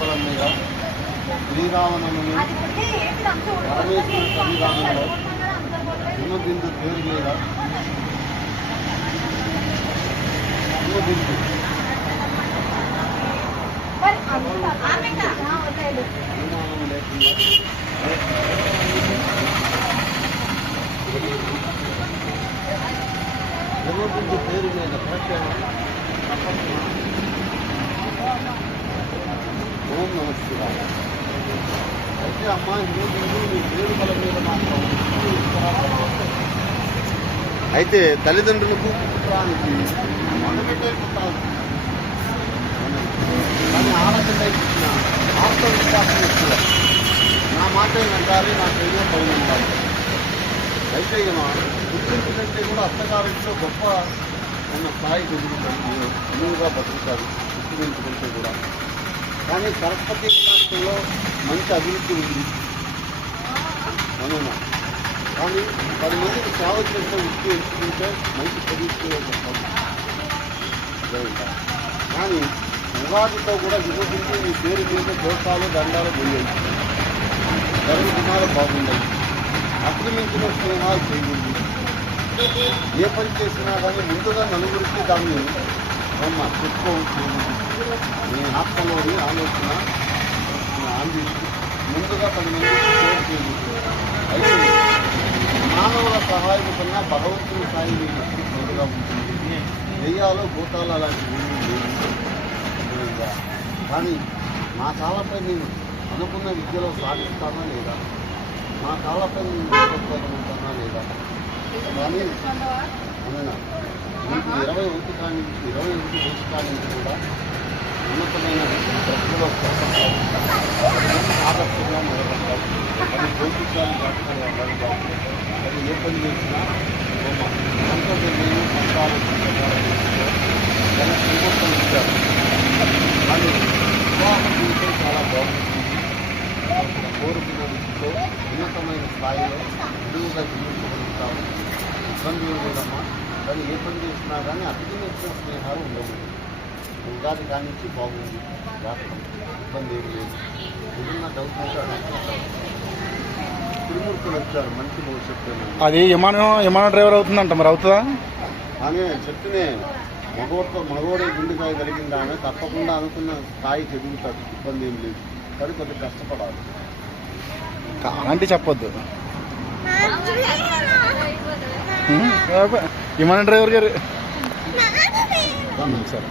బలం మీద శ్రీరామనవమి పరమేశ్వర సన్నిధానంలో హిమబిందు పేరు మీద హిమబిందు హిమబిందు పేరు మీద కరెక్టేనా? ఓం నమ శివాయ. అయితే అమ్మ హిమబిందు మీ పేరు బలం మీద మాత్రం అయితే తల్లిదండ్రులకు పుత్రానికి మొదటిటే పుట్టాలి, కానీ ఆడపిల్ల ఇచ్చిన ఆత్మవిశ్వాసం ఎక్కువ. నా మాట వింటాలి, నా ప్రేమ పైన ఉండాలి. అయితే పుట్టింటి కంటే కూడా అత్తగారింట్లో గొప్ప ఉన్న స్థాయి ఎదుగుతుంది, అనువుగా బతుకుతారు పుట్టింటి కంటే కూడా. కానీ సరస్వతి రాష్ట్రంలో మంచి అభివృద్ధి ఉంది అవునా, కానీ 10 మందికి సేవ చేసే వృత్తి ఎంచుకుంటే మంచి పొజిషన్లో వస్తాం. కానీ ఉగాదితో కూడా విభజించి మీ పేరు మీద దోషాలు దండాలు పోయాయి, ధర్మగుణాలు బాగున్నాయి, అక్రమించిన స్నేహాలు చేయకూడదు. ఏ పని చేసినా కానీ ముందుగా నలుగురికి దాన్ని చెప్పుకోవచ్చు. మీ ఆత్మలోని ఆలోచన అందిస్తూ ముందుగా 10 మందికి షేర్ చేయకూడదు. అయితే మానవుల సహాయం కన్నా భగవంతుని సాయం మీకు తోడుగా ఉంటుంది. దెయ్యాలు భూతాలు అలాంటివి లేవు. కానీ నా కాళ్ళపై నేను అనుకున్న విద్యలో సాధిస్తానా లేదా, నా కాళ్ళపై నేను ఉంటానా లేదా. కానీ అవునా, మీకు 21 కాడి నుంచి 21 వయసు కాడి నుంచి కూడా ఉన్నతమైన ప్రజల్లో ఆదర్శంగా మొదలుపెట్టాలి. అది భౌతికాలు దాటుకుని వెళ్ళాలి. అది ఏ పని చేసినా సంతోషమైన సంతాలు శ్రీమంతం ఇచ్చారు. కానీ వివాహం జీవితం చాలా బాగుంటుంది. కోరుకున్న రీతిలో ఉన్నతమైన స్థాయిలో విలువగా జీవించగలుగుతాము. ఇబ్బందులు లేదమ్మా. కానీ ఏ పని చేసినా కానీ అతిథించిన స్నేహాలు ఉండవు. ఉగాది కానించి బాగుంది, జాతకం ఇబ్బంది ఏమి లేదు. ఏదన్నా డౌట్ ఉంటే తిరుమూర్తులు వచ్చారు, మంచి భవిష్యత్తు. అది విమాన డ్రైవర్ అవుతుందంట, మరి అవుతుందా? ఆమె చెప్తూనే మగోడే గుండెకాయ కలిగింది. ఆమె తప్పకుండా అనుకున్న స్థాయికి ఎదుగుతాడు, ఇబ్బంది ఏం లేదు. కానీ కొద్దిగా కష్టపడాలి. అలాంటి చెప్పొద్దు. విమాన డ్రైవర్ గారు సరే